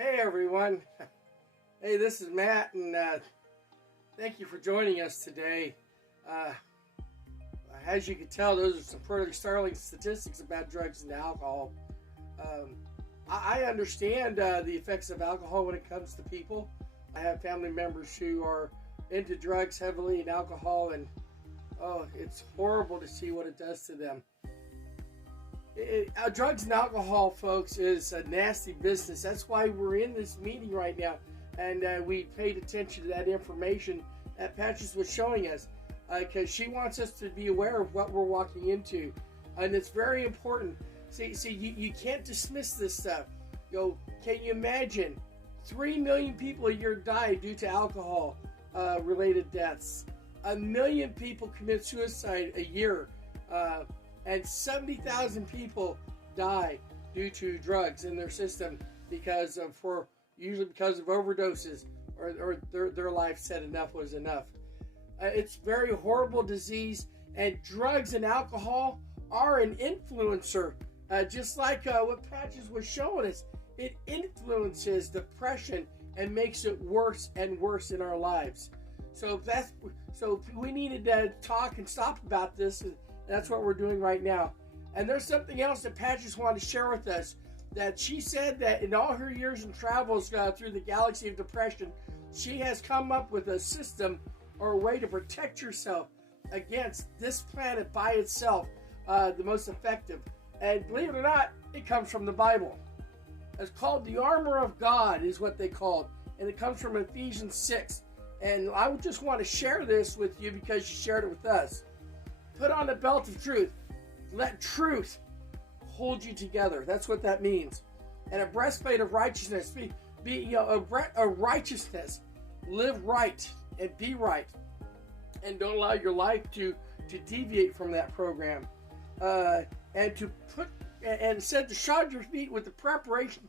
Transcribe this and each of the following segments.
Hey everyone. Hey, this is Matt, and thank you for joining us today. Uh, as you can tell, those are some pretty startling statistics about drugs and alcohol. Um, I understand the effects of alcohol when it comes to people. I have family members who are into drugs heavily and alcohol, and it's horrible to see what it does to them. Drugs and alcohol, folks, is a nasty business. That's why we're in this meeting right now, and we paid attention to that information that Patches was showing us, because she wants us to be aware of what we're walking into, and it's very important. See, you can't dismiss this stuff. Can you imagine 3 million people a year die due to alcohol related deaths? 1 million people commit suicide a year. And 70,000 people die due to drugs in their system usually because of overdoses, or their life said enough was enough. It's a very horrible disease, and drugs and alcohol are an influencer. Just like what Patches was showing us, it influences depression and makes it worse and worse in our lives. So we needed to talk and stop about this. That's what we're doing right now. And there's something else that Patches wanted to share with us, that she said that in all her years in travels through the galaxy of depression, she has come up with a system or a way to protect yourself against this planet by itself, the most effective. And believe it or not, it comes from the Bible. It's called the armor of God, is what they called. And it comes from Ephesians 6. And I just want to share this with you because she shared it with us. Put on the belt of truth. Let truth hold you together. That's what that means. And a breastplate of righteousness. Be a righteousness. Live right and be right. And don't allow your life to deviate from that program. And said to shod your feet with the preparation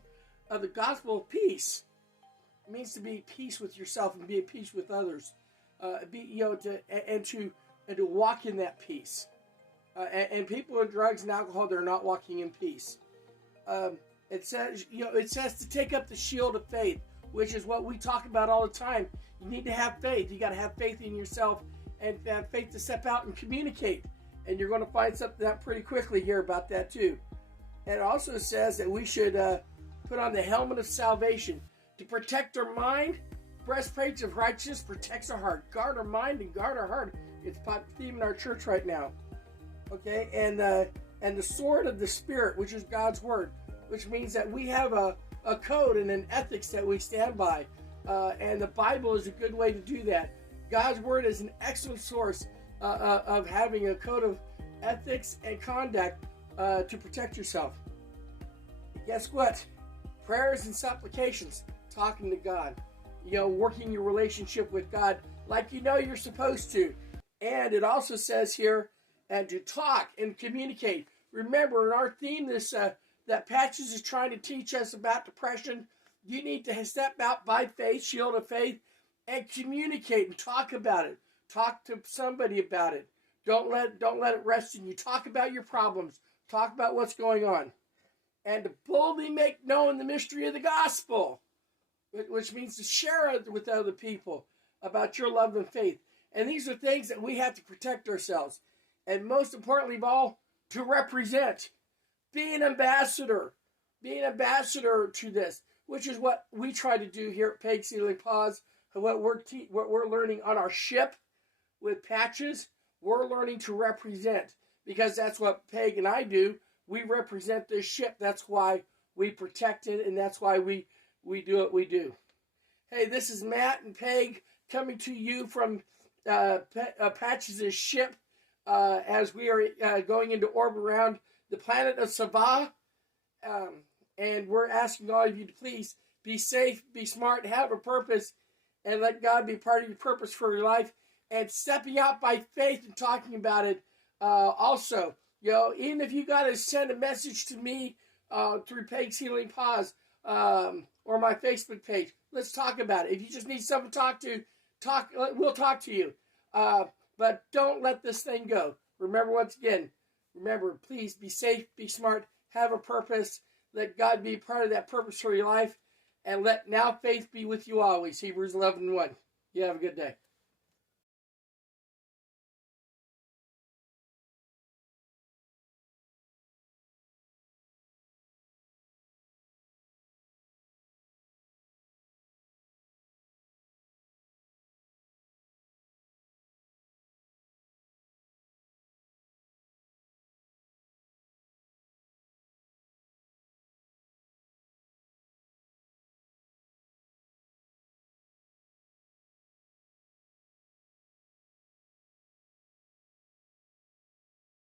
of the gospel of peace. It means to be at peace with yourself and be at peace with others. To walk in that peace. And people in drugs and alcohol, they're not walking in peace. It says to take up the shield of faith, which is what we talk about all the time. You need to have faith. You got to have faith in yourself and have faith to step out and communicate. And you're going to find something out pretty quickly here about that too. And it also says that we should put on the helmet of salvation to protect our mind. Breastplate of righteousness protects our heart. Guard our mind and guard our heart. It's a theme in our church right now. Okay, and the sword of the Spirit, which is God's word, which means that we have a code and an ethics that we stand by. And the Bible is a good way to do that. God's word is an excellent source of having a code of ethics and conduct to protect yourself. And guess what? Prayers and supplications, talking to God. Working your relationship with God like you're supposed to. And it also says here, and to talk and communicate. Remember, in our theme, that Patches is trying to teach us about depression, you need to step out by faith, shield of faith, and communicate and talk about it. Talk to somebody about it. Don't let it rest in you. Talk about your problems. Talk about what's going on. And to boldly make known the mystery of the gospel, which means to share it with other people about your love and faith. And these are things that we have to protect ourselves. And most importantly of all, to represent. Be an ambassador. Be an ambassador to this, which is what we try to do here at Peg's Healing Paws. And what we're learning on our ship with Patches, we're learning to represent. Because that's what Peg and I do. We represent this ship. That's why we protect it, and that's why we do what we do. Hey, this is Matt and Peg coming to you from Patches' ship as we are going into orbit around the planet of Sevah. And we're asking all of you to please be safe, be smart, have a purpose, and let God be part of your purpose for your life. And stepping out by faith and talking about it also. Even if you got to send a message to me through Peg's Healing Paws or my Facebook page, let's talk about it. If you just need someone to talk to, we'll talk to you. But don't let this thing go. Remember, please be safe, be smart, have a purpose. Let God be part of that purpose for your life. and let now faith be with you always. Hebrews 11:1. You have a good day.